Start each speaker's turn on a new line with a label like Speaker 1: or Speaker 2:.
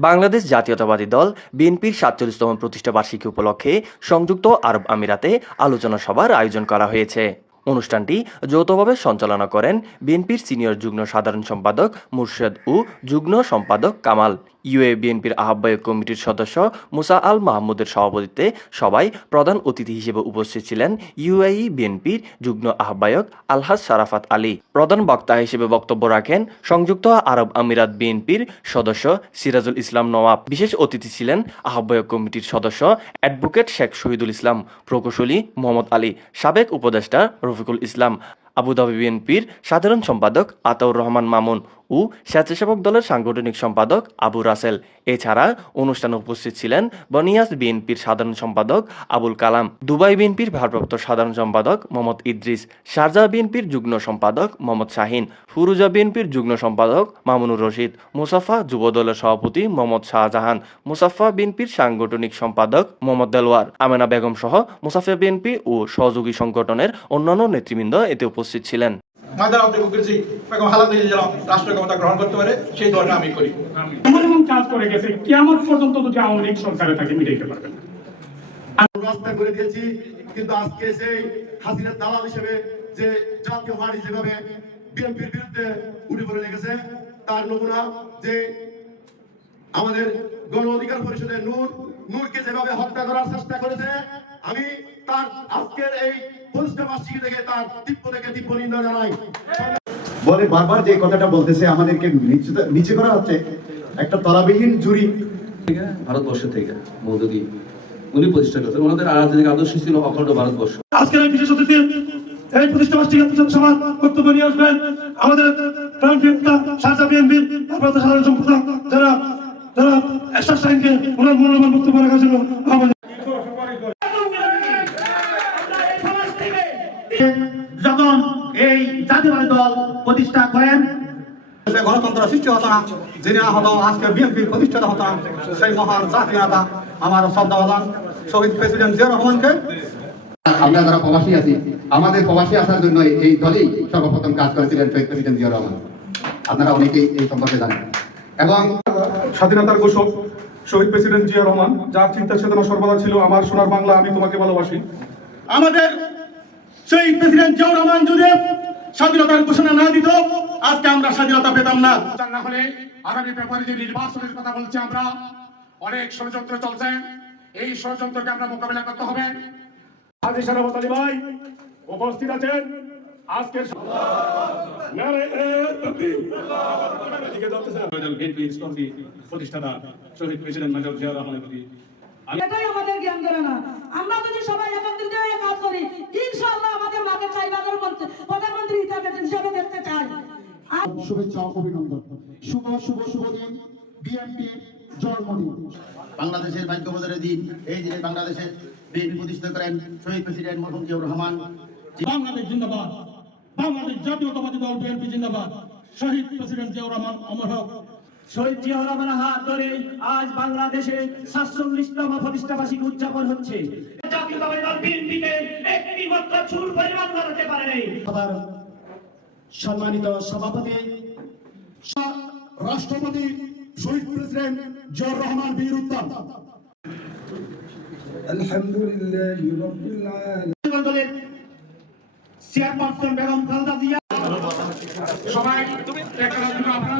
Speaker 1: বাংলাদেশ জাতীয়তাবাদী দল বিএনপির সাতচল্লিশতম প্রতিষ্ঠাবার্ষিকী উপলক্ষে সংযুক্ত আরব আমিরাতে আলোচনা সভার আয়োজন করা হয়েছে। অনুষ্ঠানটি যৌথভাবে সঞ্চালনা করেন বিএনপির সিনিয়র যুগ্ম সাধারণ সম্পাদক মুর্শেদ ও যুগ্ম সম্পাদক কামাল। ইউএ বিএনপির আহ্বায়ক কমিটির সদস্য মুসা আল মাহমুদের সভাপতিত্বে সবাই প্রধান অতিথি হিসেবে উপস্থিত ছিলেন ইউএই বিএনপির যুগ্ম আহ্বায়ক আলহাজ সারাফাত আলী। প্রধান বক্তা হিসেবে বক্তব্য রাখেন সংযুক্ত আরব আমিরাত বিএনপির সদস্য সিরাজুল ইসলাম নওয়াব। বিশেষ অতিথি ছিলেন আহ্বায়ক কমিটির সদস্য অ্যাডভোকেট শেখ শহীদুল ইসলাম, প্রকৌশলী মোহাম্মদ আলী। সাবেক উপদেষ্টা রফিকুল ইসলাম। আবুধাবি বিএনপির সাধারণ সম্পাদক আতাউর রহমান মামুন ও স্বেচ্ছাসেবক দলের সাংগঠনিক সম্পাদক আবু রাসেল। এছাড়া অনুষ্ঠানে উপস্থিত ছিলেন বনিয়াস বিএনপির সাধারণ সম্পাদক আবুল কালাম, দুবাই বিএনপির ভারপ্রাপ্ত সাধারণ সম্পাদক মোহাম্মদ ইদ্রিস, শারজা বিএনপির যুগ্ম সম্পাদক মোহাম্মদ শাহিন ফুরুজা বিএনপির যুগ্ম সম্পাদক মামুনুর রশিদ, মুসাফা যুবদলের সভাপতি মোহাম্মদ শাহজাহান, মুসাফা বিএনপির সাংগঠনিক সম্পাদক মোহাম্মদ দেলোয়ার, আমেনা বেগম সহ মুসাফা বিএনপি ও সহযোগী সংগঠনের অন্যান্য নেতৃবৃন্দ এতে উপস্থিত ছিলেন।
Speaker 2: মাদার অফ ডেমোক্রেসি এরকম হালাত যেন রাষ্ট্র ক্ষমতা গ্রহণ করতে পারে সেই দলটা আমি করি।
Speaker 3: এমন এমন কাজ করে গেছে কেমন পর্যন্ত যদি আওয়ামী লীগ সরকারে থাকে মিটাইতে পারবে না।
Speaker 4: রাস্তা করে দিয়েছি কিন্তু আজকে সেই হাসিনার দালাল হিসেবে যে জাতীয় পার্টি যেভাবে বিএনপির বিরুদ্ধে উঠে পড়ে লেগেছে তার নমুনা যে আমাদের গণ অধিকার পরিষদের নূর নূরকে যেভাবে হত্যা করার চেষ্টা করেছে আমি তার আজকের এই প্রতিষ্ঠা বার্ষিকী থেকে তার তীব্র থেকে তীব্র নিন্দা জানাই।
Speaker 5: বলে বারবার যে কথাটা বলতেছে আমাদেরকে নিচে- নিচে করা হচ্ছে একটা তলাবিহীন জুরি
Speaker 6: ভারতবর্ষ থেকে মৌদুদি উনি প্রতিষ্ঠা করেছেন। ওনাদের রাজনৈতিক আদর্শ ছিল অখণ্ড ভারতবর্ষ।
Speaker 3: আজকের এই বিশেষ অতিথি এই প্রতিষ্ঠা বার্ষিকী সভার বক্তব্য নিয়ে আসবেন। আমাদের প্রাণ নেতা সারজা বিএনপির সাধারণ সম্পাদক যারা যারা এরশাদ সাহেবকে ওনার মূল্যবান বক্তব্য রাখার জন্য আমাদের
Speaker 7: যখন এই জাতীয়বাদী দল প্রতিষ্ঠা করেন।
Speaker 4: গণতন্ত্র সৃষ্টি হতো না যিনি হতো আজকে বিএনপির প্রতিষ্ঠাতা হতো না সেই মহান জাতীয় নেতা আমার শহীদ প্রেসিডেন্ট জিয়া রহমানকে।
Speaker 8: আমরা যারা প্রবাসী আছি আমাদের প্রবাসী আসার জন্য এই দলেই সর্বপ্রথম কাজ করেছিলেন শহীদ প্রেসিডেন্ট জিয়া রহমান। আপনারা অনেকেই এই সম্পর্কে জানেন। এবং
Speaker 2: স্বাধীনতার ঘোষক শহীদ প্রেসিডেন্ট জিয়া রহমান যার চিন্তা চেতনা সর্বদা ছিল আমার সোনার বাংলা আমি তোমাকে ভালোবাসি।
Speaker 4: আমাদের সেই প্রেসিডেন্ট জিয়াউর রহমান যদি স্বাধীনতার ঘোষণা না দিত আজকে আমরা স্বাধীনতা পেতাম না।
Speaker 3: না হলে আগামী ব্যাপারে যে নির্বাচনের কথা বলছি আমরা অনেক ষড়যন্ত্র চলছে। এই ষড়যন্ত্রকে আমরা মোকাবিলা করতে হবে। হাজি সারাবত আলী ভাই উপস্থিত আছেন। আজকের প্রতিষ্ঠাতা শহীদ প্রেসিডেন্ট মেজর জিয়া রহমানের প্রতি
Speaker 9: এটাই আমাদের জ্ঞান করে না আমরা যদি
Speaker 5: শুভেচ্ছা অভিনন্দন। শুভ শুভ শুভ দিন। বিএনপি জন্মদিন।
Speaker 4: বাংলাদেশের ভাগ্যবোধের দিন। এই দিনে বাংলাদেশের বিএনপি প্রতিষ্ঠা করেন শহীদ প্রেসিডেন্ট মোহাম্মদ জিয়াউর রহমান।
Speaker 3: বাংলাদেশ জিন্দাবাদ। বাংলাদেশ জাতীয়তাবাদী দল বিএনপি জিন্দাবাদ। শহীদ প্রেসিডেন্ট জিয়াউর রহমান অমর হোক।
Speaker 7: শহীদ জিয়াউর রহমানের হাত ধরে আজ বাংলাদেশে সাতচল্লিশতম প্রতিষ্ঠা বার্ষিকী উদযাপন হচ্ছে। জাতীয়তাবাদী দল বিএনপিকে একটি মাত্র চুল পরিমাণ দাঁড়াতে পারে নাই।
Speaker 5: সম্মানিত সভাপতি রাষ্ট্রপতি শহীদ প্রেসিডেন্ট জিয়াউর রহমান বীর উত্তম
Speaker 7: দলের চেয়ারপারসন বেগম খালেদা জিয়া।
Speaker 3: সবাই একটা আপনারা।